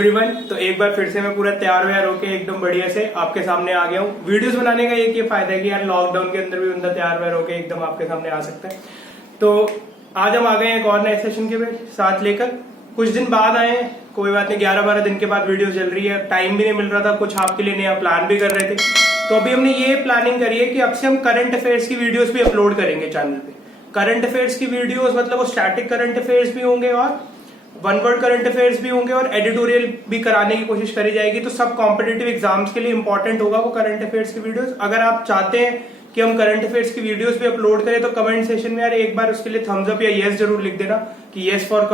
Everyone. तो एक बार फिर से मैं पूरा तैयार व्यार होके एकदम बढ़िया से आपके सामने आ गया हूँ। वीडियोस बनाने का एक ये फायदा है कि यार लॉकडाउन के अंदर भी बंदा तैयार व्यार होके एकदम आपके सामने आ सकता है। तो आज हम आ गए हैं एक और नए सेशन के साथ लेकर। कुछ दिन बाद आए हैं, कोई बात नहीं, 11-12 दिन के बाद वीडियो चल रही है। टाइम भी नहीं मिल रहा था, कुछ आपके लिए नया प्लान भी कर रहे थे। तो अभी हमने ये प्लानिंग करी है कि अब से हम करंट अफेयर्स की वीडियोस भी अपलोड करेंगे चैनल पे। करंट अफेयर्स की वीडियोस मतलब वो स्टैटिक करंट अफेयर्स भी होंगे और वन वर्ड करंट अफेयर्स भी होंगे और एडिटोरियल भी कराने की कोशिश करी जाएगी। तो सब कॉम्पिटिटिव एग्जाम्स के लिए इंपॉर्टेंट होगा वो करंट अफेयर्स की वीडियोस। अगर आप चाहते हैं कि हम करंट अफेयर्स की वीडियोस भी अपलोड करें तो कमेंट सेशन में यार एक बार उसके लिए थम्स अप या यस जरूर लिख देना कि yes for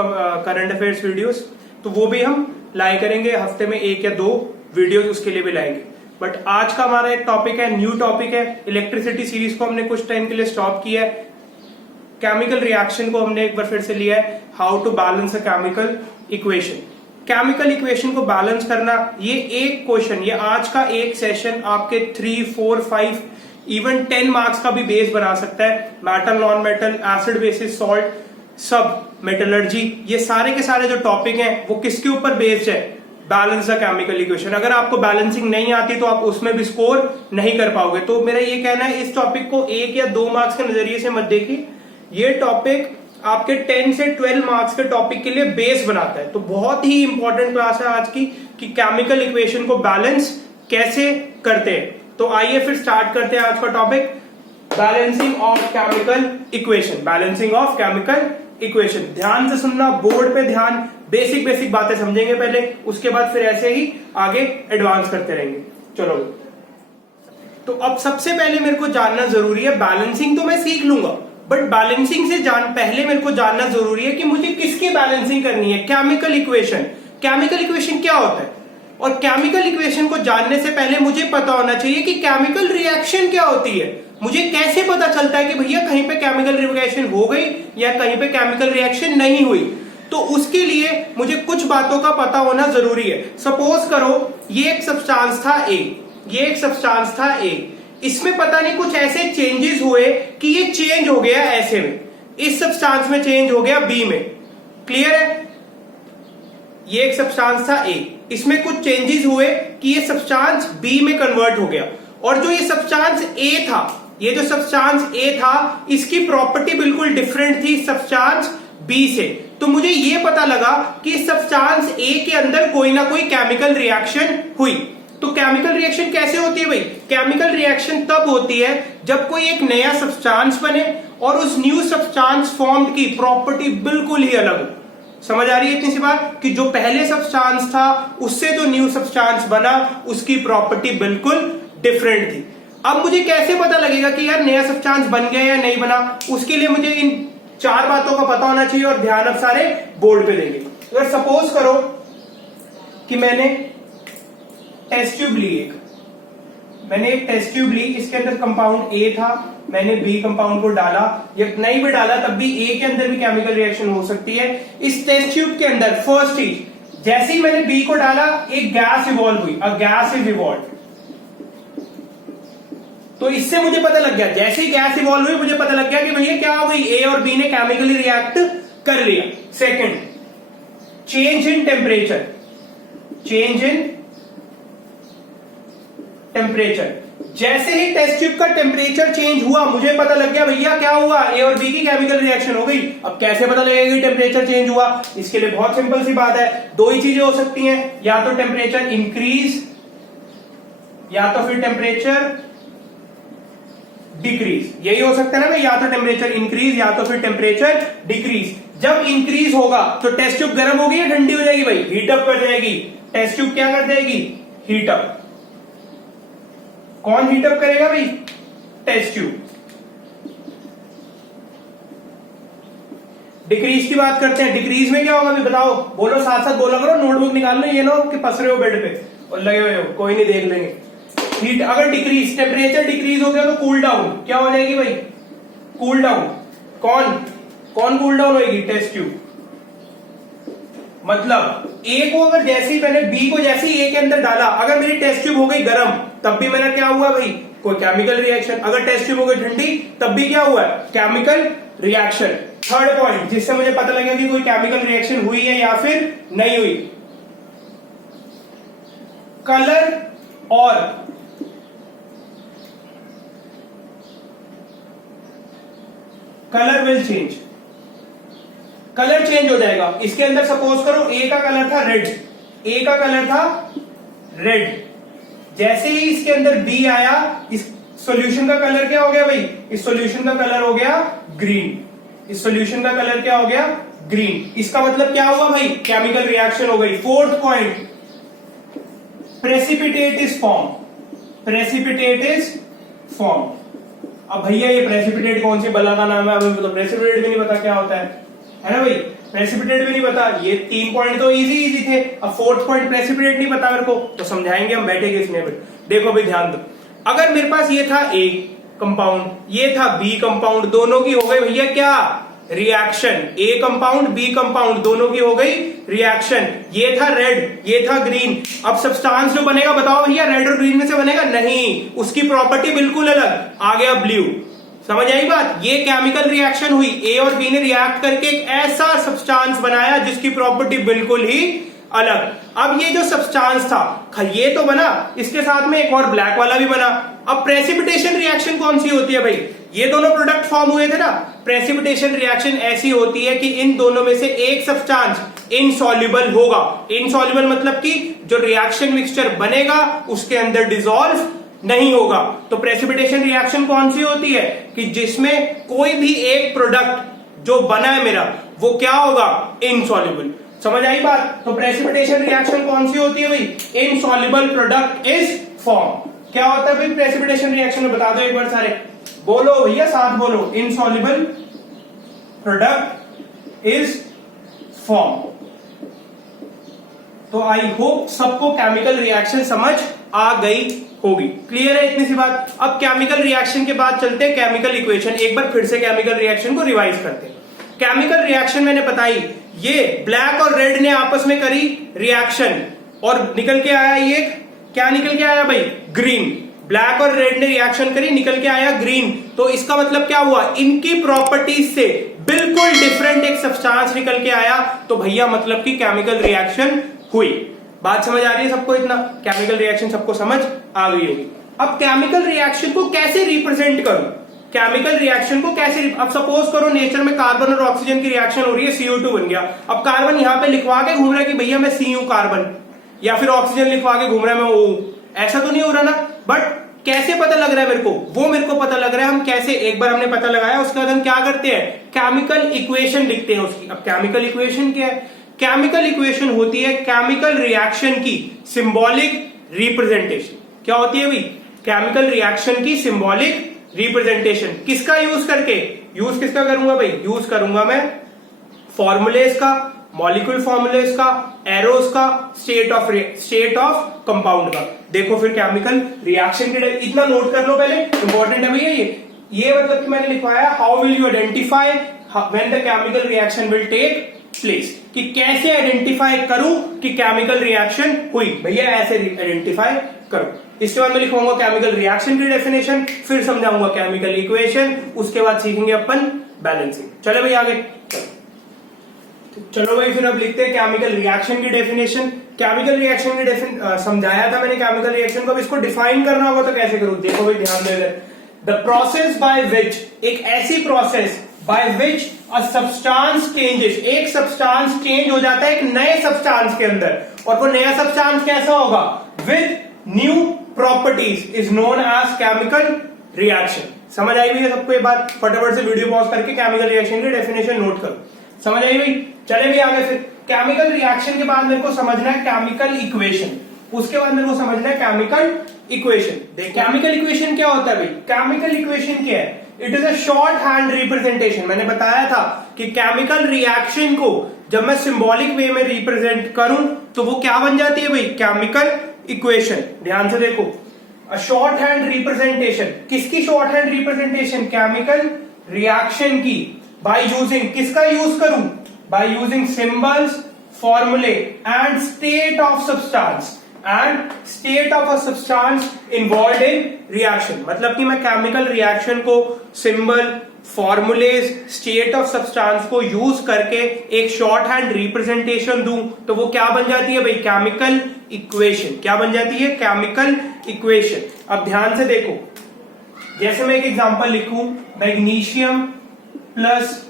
current affairs videos. तो वो भी हम लाई करेंगे, हफ्ते में 1 या 2 वीडियोस उसके लिए भी लाएंगे। बट आज का हमारा एक टॉपिक है, न्यू टॉपिक है। इलेक्ट्रिसिटी सीरीज को हमने कुछ टाइम के लिए स्टॉप किया है। केमिकल रिएक्शन को हमने एक बार फिर से लिया है, how to balance a chemical equation. Chemical equation को बैलेंस करना, ये एक क्वेश्चन, ये आज का एक सेशन आपके 3, 4, 5 इवन 10 मार्क्स का भी बेस बना सकता है। Metal, non metal, acid, basis, salt, सब मेटलर्जी, ये सारे के सारे जो टॉपिक हैं वो किसके ऊपर बेस्ड है? Balance the chemical equation. अगर आपको बैलेंसिंग नहीं आती तो आप उसमें भी स्कोर नहीं कर पाओगे। तो मेरा ये कहना है इस टॉपिक को 1 या 2 मार्क्स के नजरिए से मत देखिए। ये टॉपिक आपके 10 से 12 मार्क्स के टॉपिक के लिए बेस बनाता है। तो बहुत ही इंपॉर्टेंट क्लास है आज की कि केमिकल इक्वेशन को बैलेंस कैसे करते हैं। तो आइए फिर स्टार्ट करते हैं आज का topic, balancing of chemical equation. Balancing of chemical equation, ध्यान से सुनना, बोर्ड पे ध्यान, बेसिक बातें समझेंगे पहले, उसके बाद फिर ऐसे ही आगे एडवांस करते रहेंगे। चलो, तो अब सबसे पहले मेरे को जानना जरूरी है, बैलेंसिंग तो मैं सीख लूंगा बट बैलेंसिंग से पहले मेरे को जानना जरूरी है कि मुझे किसकी बैलेंसिंग करनी है? Chemical equation. केमिकल इक्वेशन क्या होता है? और केमिकल इक्वेशन को जानने से पहले मुझे पता होना चाहिए कि केमिकल रिएक्शन क्या होती है। मुझे कैसे पता चलता है कि भैया कहीं पे केमिकल रिएक्शन हो गई या कहीं पे केमिकल रिएक्शन नहीं हुई? तो उसके लिए मुझे कुछ बातों का पता होना जरूरी है। सपोज करो ये एक सब्सटेंस था ए, ये एक सब्सटेंस था ए, इसमें पता नहीं कुछ ऐसे चेंजेस हुए कि ये चेंज हो गया ऐसे में, इस सब्सटेंस में चेंज हो गया बी में। क्लियर है? ये एक सब्सटेंस था ए, इसमें कुछ चेंजेस हुए कि ये सब्सटेंस बी में कन्वर्ट हो गया। और जो ये सब्सटेंस ए था, ये जो सब्सटेंस ए था, इसकी प्रॉपर्टी बिल्कुल डिफरेंट थी सब्सटेंस बी से। तो मुझे ये पता लगा कि सब्सटेंस ए के अंदर कोई ना कोई केमिकल रिएक्शन हुई। तो केमिकल रिएक्शन कैसे होती है भाई? केमिकल रिएक्शन तब होती है जब कोई एक नया सब्सटेंस बने और उस न्यू सब्सटेंस फॉर्म की प्रॉपर्टी बिल्कुल ही अलग हो। समझ आ रही है इतनी सी बात कि जो पहले सब्सटेंस था उससे जो न्यू सब्सटेंस बना उसकी प्रॉपर्टी बिल्कुल डिफरेंट थी। अब मुझे कैसे पता लगेगा कि यार नया सब्सटेंस बन गया या नहीं बना? उसके लिए मुझे इन 4 बातों का पता होना चाहिए और ध्यान अब सारे बोर्ड पे देंगे। अगर सपोज करो कि मैंने टेस्ट ट्यूब ली, मैंने एक टेस्ट ट्यूब ली, इसके अंदर कंपाउंड ए था, मैंने बी कंपाउंड को डाला, या नहीं भी डाला तब भी ए के अंदर भी केमिकल रिएक्शन हो सकती है। इस टेस्ट ट्यूब के अंदर फर्स्ट चीज, जैसे ही मैंने बी को डाला एक गैस इवॉल्व हुई, अ गैस इज इवॉल्व। तो इससे मुझे पता लग गया, जैसे ही गैस इवॉल्व हुई मुझे पता लग गया कि भैया क्या हो गई, ए और बी ने केमिकली रिएक्ट कर लिया। Second, change in temperature, change in temperature. जैसे ही टेस्ट ट्यूब का टेम्परेचर चेंज हुआ मुझे पता लग गया भैया क्या हुआ, ए और बी की केमिकल रिएक्शन हो गई। अब कैसे पता लगेगा कि टेम्परेचर चेंज हुआ? इसके लिए बहुत सिंपल सी बात है, 2 ही चीजें हो सकती हैं, या तो टेम्परेचर इंक्रीज या तो फिर टेम्परेचर डिक्रीज। यही हो सकता है ना भाई, या तो टेम्परेचर इंक्रीज या तो फिर टेम्परेचर डिक्रीज। जब इंक्रीज होगा तो टेस्ट ट्यूब गर्म होगी या ठंडी हो जाएगी भाई? हीटअप कर जाएगी। टेस्ट ट्यूब क्या कर जाएगी? हीटअप। कौन हीटअप करेगा भाई? Test tube. डिक्रीज की बात करते हैं, डिक्रीज में क्या होगा भी बताओ, बोलो, साथ साथ बोला करो, नोटबुक निकाल लो, ये ना कि पस रहे हो बेड पे और लगे हुए हो, कोई नहीं, देख लेंगे। हीट, अगर डिक्रीज, टेम्परेचर डिक्रीज हो गया तो कूल डाउन। क्या हो जाएगी भाई? Cool down. कौन कूल डाउन होगी? Test tube. मतलब ए को अगर जैसे ही मैंने बी को जैसे ही ए के अंदर डाला, अगर मेरी टेस्ट ट्यूब हो गई गर्म तब भी मेरा क्या हुआ भाई? कोई केमिकल रिएक्शन। अगर टेस्ट ट्यूब हो गई ठंडी तब भी क्या हुआ? Chemical reaction. थर्ड पॉइंट जिससे मुझे पता लगेगा कि कोई केमिकल रिएक्शन हुई है या फिर नहीं हुई, कलर और colour will change, colour change हो जाएगा। इसके अंदर सपोज करो ए का कलर था रेड, ए का कलर था रेड, जैसे ही इसके अंदर बी आया, इस सॉल्यूशन का कलर क्या हो गया भाई, इस सॉल्यूशन का कलर हो गया ग्रीन, इस सॉल्यूशन का कलर क्या हो गया ग्रीन। इसका मतलब क्या हुआ भाई, केमिकल रिएक्शन हो गई। Fourth point, precipitate is form, precipitate is form. अब भैया ये प्रेसिपिटेट कौन सी बला का नाम है, हमें तो प्रेसिपिटेट भी नहीं पता क्या होता है ना भाई, प्रेसिपिटेट भी नहीं पता। ये 3 पॉइंट तो इजी इजी थे, अब फोर्थ पॉइंट प्रेसिपिटेट नहीं पता मेरे को, तो समझाएंगे हम, बैठेंगे इसमें। देखो भाई ध्यान दो, अगर मेरे पास ये था ए कंपाउंड, ये था बी कंपाउंड, दोनों की हो गई भैया क्या reaction, A compound B compound दोनों की हो गई रिएक्शन। ये था रेड, ये था ग्रीन, अब सब्सटेंस जो बनेगा बताओ भैया, रेड और ग्रीन में से बनेगा नहीं, उसकी प्रॉपर्टी बिल्कुल अलग, आ गया ब्लू। समझ आई बात, ये केमिकल रिएक्शन हुई, ए और बी ने रिएक्ट करके एक ऐसा सब्सटेंस बनाया जिसकी प्रॉपर्टी बिल्कुल ही अलग। अब ये जो सब्सटेंस था ये तो बना, इसके साथ में एक और ब्लैक वाला भी बना। अब प्रेसिपिटेशन रिएक्शन कौन सी होती है भाई, ये दोनों प्रोडक्ट फॉर्म हुए थे ना, प्रेसिपिटेशन रिएक्शन ऐसी होती है कि इन दोनों में से एक सब्सटेंस इनसॉल्युबल होगा। इनसॉल्युबल मतलब कि जो रिएक्शन मिक्सचर बनेगा उसके अंदर डिसॉल्व नहीं होगा। तो प्रेसिपिटेशन रिएक्शन कौन सी होती है कि जिसमें कोई भी एक प्रोडक्ट जो बना है मेरा वो क्या होगा, इनसॉल्युबल। समझ आई बात, तो प्रेसिपिटेशन रिएक्शन कौन सी होती है भाई, इनसॉल्युबल प्रोडक्ट इज फॉर्म। क्या होता है भाई प्रेसिपिटेशन रिएक्शन में, बता दो एक बार सारे, बोलो भैया साथ बोलो, इनसॉल्युबल प्रोडक्ट इज फॉर्म। तो आई होप सबको केमिकल रिएक्शन समझ आ गई होगी, क्लियर है इतनी सी बात। अब केमिकल रिएक्शन के बाद चलते हैं केमिकल इक्वेशन, एक बार फिर से केमिकल रिएक्शन को रिवाइज करते हैं। केमिकल रिएक्शन मैंने बताई, ये ब्लैक और रेड ने आपस में करी रिएक्शन और निकल के आया ये, क्या निकल के आया भाई, ग्रीन। ब्लैक और रेड ने रिएक्शन करी, निकल के आया ग्रीन। तो इसका मतलब क्या हुआ, इनकी प्रॉपर्टीज से बिल्कुल डिफरेंट एक सब्सटेंस निकल के आया, तो भैया मतलब कि केमिकल रिएक्शन हुई। बात समझ आ रही है सबको, इतना केमिकल रिएक्शन सबको समझ आ गई होगी। अब केमिकल रिएक्शन को कैसे रिप्रेजेंट करूं, केमिकल रिएक्शन को कैसे, अब सपोज करो नेचर में कार्बन और ऑक्सीजन की रिएक्शन हो रही है, CO2 बन गया। अब कार्बन यहां पे लिखवा के घूम रहा है कि भैया मैं सी हूं कार्बन, या फिर ऑक्सीजन लिखवा के घूम रहा है मैं O, ऐसा तो नहीं हो रहा ना। बट कैसे पता लग रहा है मेरे को, वो मेरे को पता लग रहा है, हम कैसे, एक बार हमने पता लगाया उसके बाद हम क्या करते हैं, केमिकल इक्वेशन लिखते हैं उसकी। अब केमिकल इक्वेशन क्या है, केमिकल इक्वेशन होती है केमिकल रिएक्शन की सिंबॉलिक रिप्रेजेंटेशन। क्या होती है भाई, केमिकल रिएक्शन की सिंबॉलिक रिप्रेजेंटेशन। किसका यूज करके, यूज किसका करूंगा भाई, यूज करूंगा मैं फॉर्मूलेस का, मॉलिक्यूल फॉर्मूलेस का, एरोस का, स्टेट ऑफ कंपाउंड का। देखो फिर केमिकल रिएक्शन के, इतना नोट कर लो पहले, इंपॉर्टेंट है भैया ये मतलब कि मैंने लिखवाया how will you identify when the chemical reaction will take place, कि कैसे आइडेंटिफाई करूं कि केमिकल रिएक्शन हुई, भैया ऐसे आइडेंटिफाई करो। इसके बाद मैं लिखूंगा केमिकल रिएक्शन की डेफिनेशन, फिर समझाऊंगा केमिकल इक्वेशन, उसके बाद सीखेंगे अपन बैलेंसिंग। चलो भाई आगे, चलो भाई फिर अब लिखते हैं केमिकल रिएक्शन की डेफिनेशन। केमिकल रिएक्शन की समझाया था मैंने केमिकल रिएक्शन को, अब इसको डिफाइन करना होगा तो कैसे करूं, देखो भाई ध्यान दे, द प्रोसेस बाय विच, एक ऐसी process by which a substance changes, एक सब्सटेंस चेंज हो जाता है एक नए सब्सटेंस के अंदर, और वो नया सब्सटेंस कैसा होगा, with new properties, is known as chemical reaction. समझ आई भैया सबको ये बात, फटाफट से वीडियो पॉज करके केमिकल रिएक्शन की डेफिनेशन नोट करो। समझ आई भाई, चले भी आगे। फिर केमिकल रिएक्शन के बाद मेरे को समझना है केमिकल इक्वेशन, उसके बाद मेरे को समझना है केमिकल इक्वेशन। देख केमिकल इक्वेशन क्या होता है भाई, केमिकल इक्वेशन क्या है, it is a short hand representation. मैंने बताया था कि केमिकल रिएक्शन को जब मैं सिंबॉलिक वे में रिप्रेजेंट करूं तो वो क्या बन जाती है भाई, केमिकल इक्वेशन। ध्यान से देखो, अ शॉर्ट हैंड रिप्रेजेंटेशन, किसकी short hand representation, chemical reaction की, बाय यूजिंग, किसका यूज करूं, बाय यूजिंग सिंबल्स, फॉर्मूले and state of substance, and state of a substance involve in reaction. मतलब कि मैं केमिकल रिएक्शन को symbol, formulas, state of substance को यूज करके एक शॉर्ट हैंड रिप्रेजेंटेशन दूं तो वो क्या बन जाती है भाई? Chemical equation. क्या बन जाती है? Chemical equation. अब ध्यान से देखो, जैसे मैं एक एग्जांपल लिखूं, magnesium plus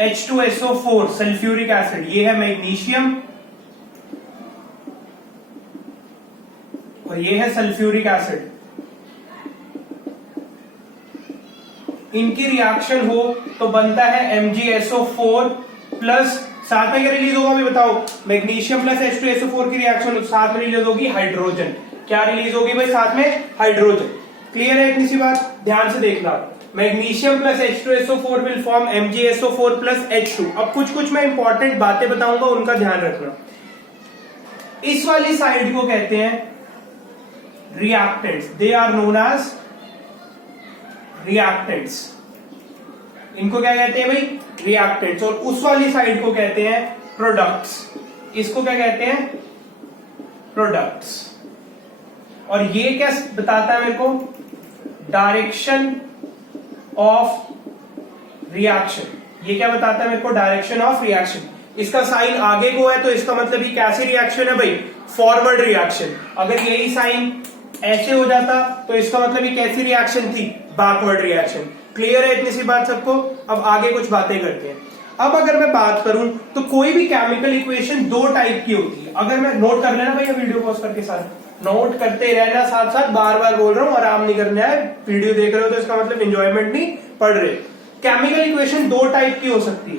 H2SO4 sulphuric acid, ये है मैग्नीशियम और ये है सल्फ्यूरिक एसिड। इनकी रिएक्शन हो तो बनता है MgSO4 प्लस, साथ में क्या रिलीज होगा अभी बताओ? मैग्नीशियम प्लस H2SO4 की रिएक्शन साथ में रिलीज होगी हाइड्रोजन। क्या रिलीज होगी भाई? साथ में हाइड्रोजन। क्लियर है इतनी सी बात? ध्यान से देखना, magnesium plus H2SO4 will form MgSO4 plus H2। अब कुछ मैं इंपॉर्टेंट बातें बताऊंगा, उनका ध्यान रखना। इस वाली साइड को कहते हैं reactants, they are known as reactants. इनको क्या कहते हैं भाई? रिएक्टेंट्स। और उस वाली साइड को कहते हैं प्रोडक्ट्स। इसको क्या कहते हैं? प्रोडक्ट्स। और ये क्या बताता है मेरे को? Direction of reaction. ये क्या बताता है मेरे को? Direction of reaction. इसका साइन आगे को है तो इसका मतलब ये कैसी रिएक्शन है भाई? Forward reaction. अगर यही साइन ऐसे हो जाता तो इसका मतलब ये कैसी रिएक्शन थी? Backward reaction. क्लियर है इतनी सी बात सबको? अब आगे कुछ बातें करते हैं। अब अगर मैं बात करूं तो कोई भी केमिकल इक्वेशन दो टाइप की होती है। अगर मैं नोट कर लेना भैया, वीडियो पॉज करके साथ नोट करते रहना, साथ साथ बार बार बोल रहा हूं, आराम नहीं करना है। वीडियो देख रहे हो तो इसका मतलब एंजॉयमेंट नहीं पढ़ रहे। केमिकल इक्वेशन दो टाइप की हो सकती है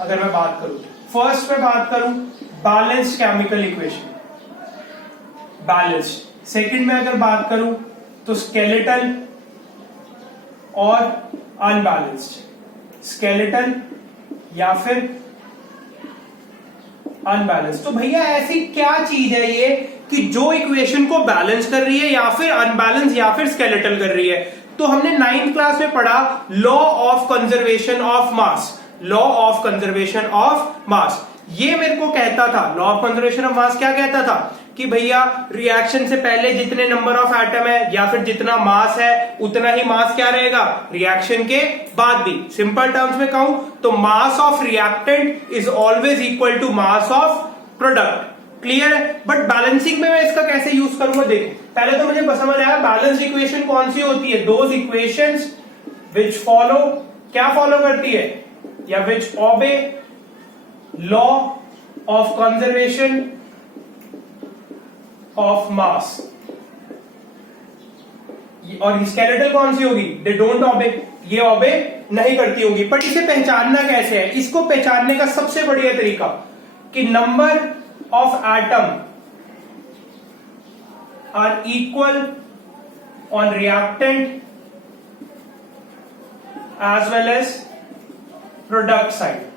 अगर मैं बात करूं। फर्स्ट मैं बात करूं balanced chemical equation, balanced. Second में अगर बात करूं तो स्केलेटल और अनबैलेंस्ड, स्केलेटल या फिर अनबैलेंस्ड। तो भैया ऐसी क्या चीज है ये कि जो इक्वेशन को बैलेंस कर रही है या फिर अनबैलेंस या फिर स्केलेटल कर रही है? तो हमने 9th क्लास में पढ़ा law of conservation of mass, law of conservation of मास। ये मेरे को कहता था, लॉ ऑफ कंजर्वेशन ऑफ मास क्या कहता था कि भैया रिएक्शन से पहले जितने नंबर ऑफ एटम है या फिर जितना मास है उतना ही मास क्या रहेगा रिएक्शन के बाद भी। सिंपल टर्म्स में कहूं तो mass of reactant is always equal to mass of product. Clear है? बट बैलेंसिंग में मैं इसका कैसे यूज करूंगा देखो। पहले तो मुझे समझ आया बैलेंस इक्वेशन कौन सी होती है? दोज इक्वेशंस विच फॉलो, क्या फॉलो करती है? या which obey law of conservation of mass. और स्केलेटल कौन सी होगी? दे डोंट ओबे, ये ओबे नहीं करती होगी। बट इसे पहचानना कैसे है? इसको पहचानने का सबसे बढ़िया तरीका कि number of atom are equal on reactant as well as product side.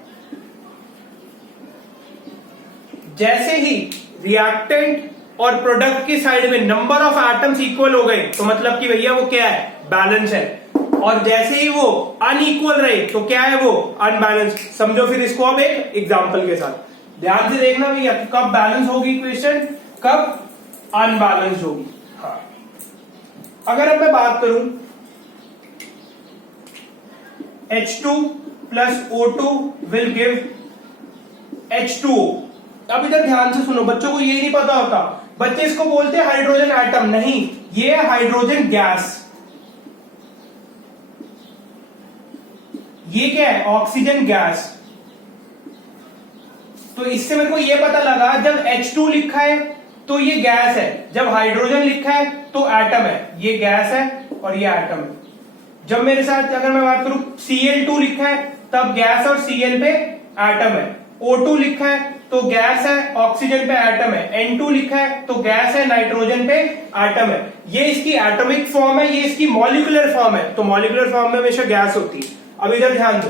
जैसे ही रिएक्टेंट और प्रोडक्ट की साइड में नंबर ऑफ एटम्स इक्वल हो गए तो मतलब कि भैया वो क्या है? बैलेंस है। और जैसे ही वो अनइक्वल रहे तो क्या है? वो अनबैलेंस। समझो फिर इसको अब एक एग्जांपल के साथ। ध्यान से देखना भैया, कब बैलेंस होगी इक्वेशन, कब अनबैलेंस होगी। हाँ, अगर अब मैं बात करूं H2 plus O2 will give H2O। अब इधर ध्यान से सुनो, बच्चों को ये नहीं पता होता, बच्चे इसको बोलते हैं हाइड्रोजन एटम। नहीं, ये है हाइड्रोजन गैस। ये क्या है? Oxygen gas. तो इससे मेरे को ये पता लगा जब H2 लिखा है तो ये गैस है, जब हाइड्रोजन लिखा है तो एटम है। ये गैस है और ये एटम है। जब मेरे साथ अगर मैं बात करूं Cl2 लिखा है तब गैस और Cl पे एटम है। O2 लिखा है तो गैस है, ऑक्सीजन पे एटम है। N2 लिखा है तो गैस है, नाइट्रोजन पे एटम है। ये इसकी एटॉमिक फॉर्म है, ये इसकी मॉलिक्यूलर फॉर्म है। तो मॉलिक्यूलर फॉर्म में हमेशा गैस होती है। अब इधर ध्यान दो,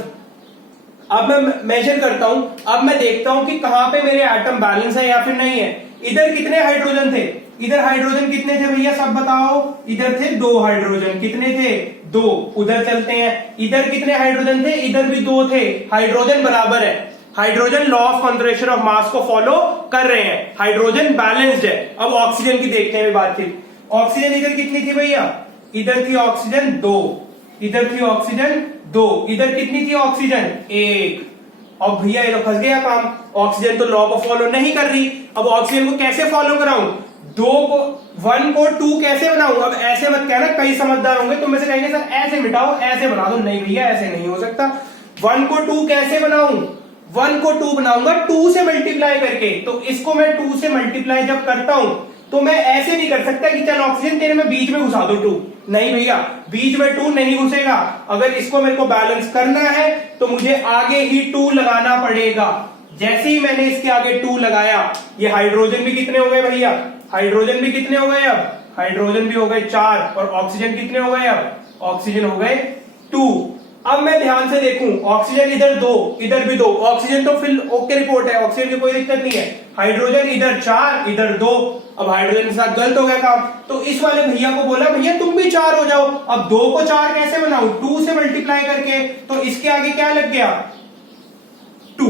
अब मैं मेजर करता हूं, अब मैं देखता हूं कि कहां पे मेरे एटम बैलेंस है या फिर नहीं है। इधर कितने हाइड्रोजन थे? इधर हाइड्रोजन कितने थे भैया सब बताओ? इधर थे 2 हाइड्रोजन। कितने थे? 2। उधर चलते हैं, इधर कितने हाइड्रोजन थे? इधर भी 2 थे। हाइड्रोजन बराबर है, hydrogen law of conservation of मास को फॉलो कर रहे हैं, हाइड्रोजन बैलेंस्ड है। अब ऑक्सीजन की देखते हैं बातचीत। ऑक्सीजन इधर कितनी थी भैया? इधर थी ऑक्सीजन 2, इधर थी ऑक्सीजन 2, इधर कितनी थी ऑक्सीजन 1। अब भैया ये तो फंस गया काम, ऑक्सीजन तो लॉ को फॉलो नहीं कर रही। अब ऑक्सीजन को कैसे फॉलो कराऊं, 1 को 2 कैसे बनाऊं। अब ऐसे मत कहना, कई समझदार होंगे तुम में से कहेंगे सर ऐसे मिटाओ ऐसे बना दो। नहीं भैया ऐसे नहीं हो सकता। 1 को 2 कैसे बनाऊं, 1 को 2 बनाऊंगा 2 से मल्टीप्लाई करके। तो इसको मैं 2 से मल्टीप्लाई जब करता हूं तो मैं ऐसे नहीं कर सकता कि चल ऑक्सीजन तेरे में बीच में घुसा दो 2। नहीं भैया, बीच में 2 नहीं घुसेगा। अगर इसको मेरे को बैलेंस करना है तो मुझे आगे ही 2 लगाना पड़ेगा। जैसे ही मैंने इसके आगे 2 लगाया, ये हाइड्रोजन भी कितने हो गए भैया, हाइड्रोजन भी कितने हो गए, अब हाइड्रोजन भी हो गए 4 और ऑक्सीजन कितने हो गए, अब ऑक्सीजन हो गए 2। अब मैं ध्यान से देखूं, ऑक्सीजन इधर 2 इधर भी 2, ऑक्सीजन तो फिर ओके रिपोर्ट है, ऑक्सीजन की कोई दिक्कत नहीं है। हाइड्रोजन इधर 4 इधर 2, अब हाइड्रोजन के साथ गलत हो गया काम। तो इस वाले भैया को बोला भैया तुम भी 4 हो जाओ। अब 2 को 4 कैसे बनाऊं, 2 से मल्टीप्लाई करके। तो इसके आगे क्या लग गया 2।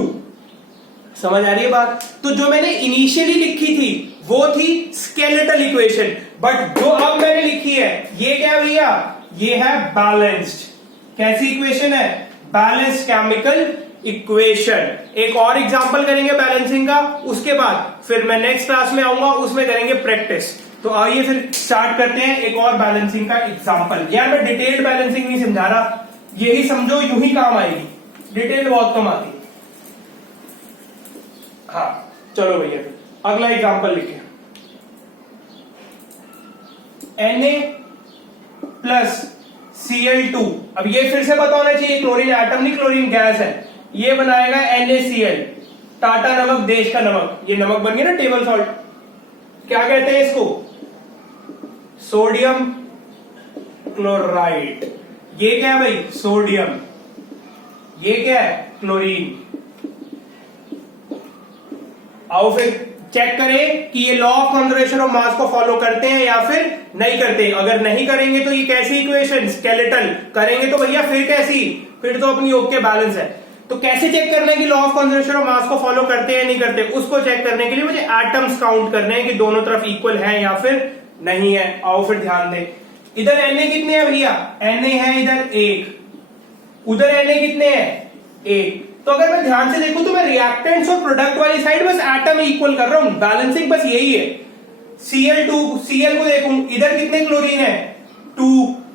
समझ आ रही है बात। तो जो मैंने इनिशियली लिखी थी वो थी स्केलेटल इक्वेशन, बट जो अब मैंने लिखी है ये क्या है भैया, ये है बैलेंस्ड। कैसी इक्वेशन है, बैलेंस्ड केमिकल इक्वेशन। एक और एग्जांपल करेंगे बैलेंसिंग का, उसके बाद फिर मैं नेक्स्ट क्लास में आऊंगा, उसमें करेंगे प्रैक्टिस। तो आइए फिर स्टार्ट करते हैं एक और बैलेंसिंग का एग्जांपल। यार मैं डिटेल्ड बैलेंसिंग नहीं समझा रहा, यही समझो यूं ही काम आएगी, डिटेल बहुत कम आती। हाँ चलो भैया अगला एग्जांपल लिखिए। Na+Cl2। अब ये फिर से पता होना चाहिए क्लोरीन एटम नहीं, क्लोरीन गैस है। ये बनाएगा NaCl, टाटा नमक, देश का नमक। ये नमक बन गया ना टेबल सॉल्ट। क्या कहते हैं इसको, सोडियम क्लोराइड। ये क्या है भाई, सोडियम। ये क्या है, क्लोरीन। आओ फिर चेक करें कि ये लॉ ऑफ कंजर्वेशन ऑफ मास को फॉलो करते हैं या फिर नहीं करते। अगर नहीं करेंगे तो ये कैसी इक्वेशन, स्केलेटल। करेंगे तो भैया फिर कैसी, फिर तो अपनी ओके बैलेंस है। तो कैसे चेक करना है कि लॉ ऑफ कंजर्वेशन ऑफ मास को फॉलो करते हैं नहीं करते, उसको चेक करने के लिए मुझे एटम्स काउंट करने हैं कि दोनों तरफ इक्वल है या फिर नहीं है। आओ फिर ध्यान दें, इधर Na कितने हैं भैया, Na है इधर 1, उधर Na कितने हैं 1। तो अगर मैं ध्यान से देखूं तो मैं रिएक्टेंट्स और प्रोडक्ट वाली साइड बस एटम इक्वल कर रहा हूं। बैलेंसिंग बस यही है। Cl को देखूं, इधर कितने क्लोरीन है 2,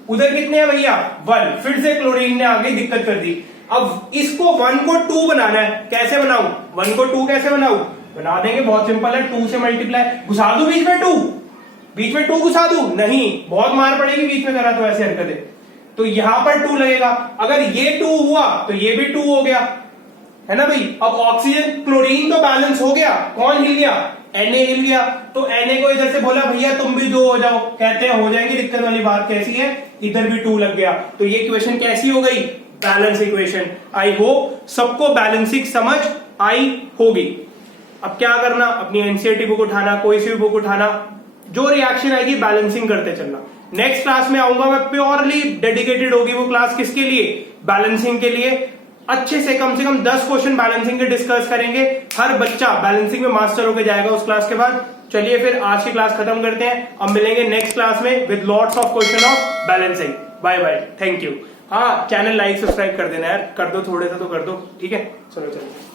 उधर कितने हैं भैया 1। फिर से क्लोरीन ने आगे दिक्कत कर दी। अब इसको 1 को 2 बनाना है, कैसे बनाऊं, 1 को 2 कैसे बनाऊं, बना देंगे, बहुत सिंपल है। 2 से मल्टीप्लाई, घुसा दू बीच में 2, बीच में 2 घुसा दू, नहीं बहुत मार पड़ेगी बीच में करा तो ऐसे हरकतें। तो यहां पर 2 लगेगा। अगर ये 2 हुआ तो ये भी 2 हो गया, है ना भाई। अब ऑक्सीजन क्लोरीन तो बैलेंस हो गया, कौन हिल गया, Na हिल गया। तो Na को इधर से बोला भैया तुम भी 2 हो जाओ, कहते हैं हो जाएंगे। दिक्कत वाली बात कैसी है, इधर भी 2 लग गया। तो ये इक्वेशन कैसी हो गई, बैलेंस इक्वेशन। आई होप सबको बैलेंसिंग समझ आई होगी। अब क्या करना, अपनी एनसीईआरटी बुक उठाना, कोई सी भी बुक उठाना, जो रिएक्शन आएगी बैलेंसिंग करते चलना। नेक्स्ट क्लास में आऊंगा मैं, प्योरली डेडिकेटेड होगी वो क्लास, किसके लिए, बैलेंसिंग के लिए। अच्छे से कम 10 क्वेश्चन बैलेंसिंग के डिस्कस करेंगे। हर बच्चा बैलेंसिंग में मास्टर होकर जाएगा उस क्लास के बाद। चलिए फिर आज की क्लास खत्म करते हैं, अब मिलेंगे नेक्स्ट क्लास में with lots of question of balancing. Bye bye, thank you. हाँ चैनल लाइक सब्सक्राइब कर देना यार, कर दो थोड़े सा तो कर दो, ठीक है। चलो चलो।